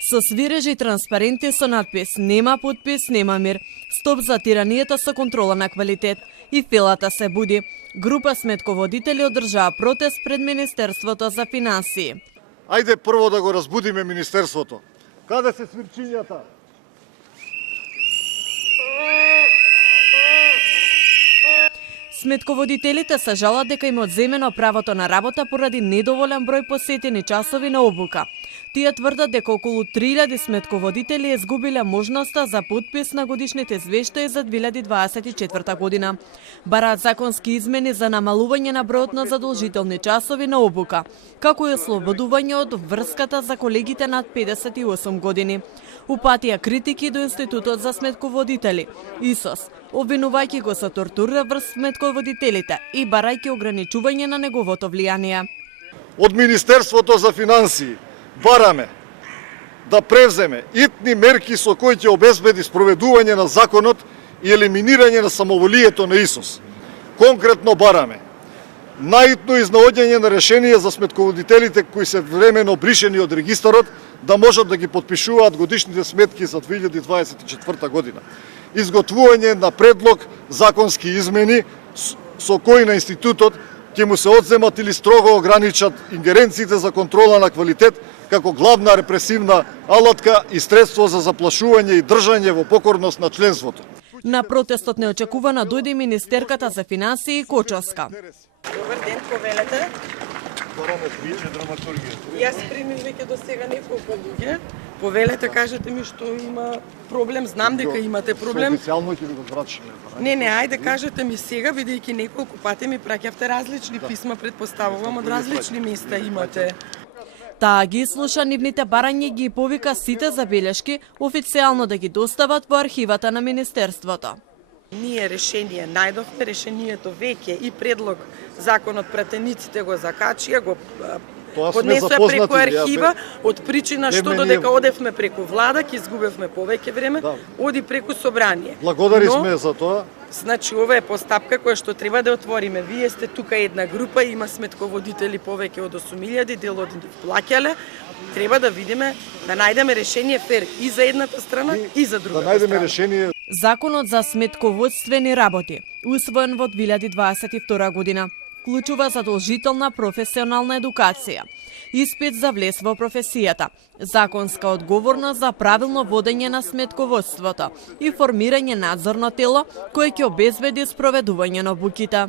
Со свирежи и транспаренти со надпис "Нема подпис, нема мир", стоп за тиранијата со контрола на квалитет и филата се буди. Група сметководители одржаа протест пред Министерството за финансии. Ајде прво да го разбудиме Министерството. Каде се свирчињата? Сметководителите се жалат дека им одземено правото на работа поради недоволен број посетени часови на обука. Тие тврдат дека околу 3000 сметководители изгубиле можноста за подпис на годишните извештаи за 2024 година. Бараат законски измени за намалување на бројот на задолжителни часови на обука, како и ослободување од врската за колегите над 58 години. Упатија критики до Институтот за сметководители, ИСОС, обвинувајќи го со тортура врз сметководителите и барајќи ограничување на неговото влијание. Од Министерството за финансии бараме да превземе итни мерки со кои ќе обезбеди спроведување на законот и елиминирање на самоволието на ИСОС. Конкретно бараме наитно изнаоѓање на решение за сметководителите кои се времено бришени од регистарот да можат да ги подпишуваат годишните сметки за 2024 година. Изготвување на предлог законски измени со кои на институтот ќе му се одземат или строго ограничат ингеренциите за контрола на квалитет како главна репресивна алатка и средство за заплашување и држање во покорност на членството. На протестот неочекувано дојде министерката за финансии Кочовска. Добар ден, повелете. Јас примив веќе до сега неколку луѓе. Повелете, кажете ми што има проблем, знам дека имате проблем. Официјално ќе ви го врачиме. Не, ајде кажете ми сега, бидејќи неколку пати ми праќавте различни писма, предпоставувам од различни места имате. Таа ги слуша нивните барања и ги повика сите забелешки официјално да ги достават во архивата на Министерството. Ние решение најдовме, решението веќе и предлог законот пратениците го закачија, го поднеса преку архива, од причина што додека одевме преку влада, ќе изгубевме повеќе време, оди преку собрание. Благодари сме за тоа. Значи, ова е постапка која што треба да отвориме. Вие сте тука една група, има сметководители повеќе од 8000, дел од нив плаќале. Треба да видиме, да најдеме решение фер и за едната страна и за другата да најдеме страна. решение. Законот за сметководствени работи, усвоен во 2022 година, вклучува задолжителна професионална едукација, испит за влез во професијата, законска одговорност за правилно водење на сметководството и формирање надзорно тело кое ќе обезбеди спроведување на обуките.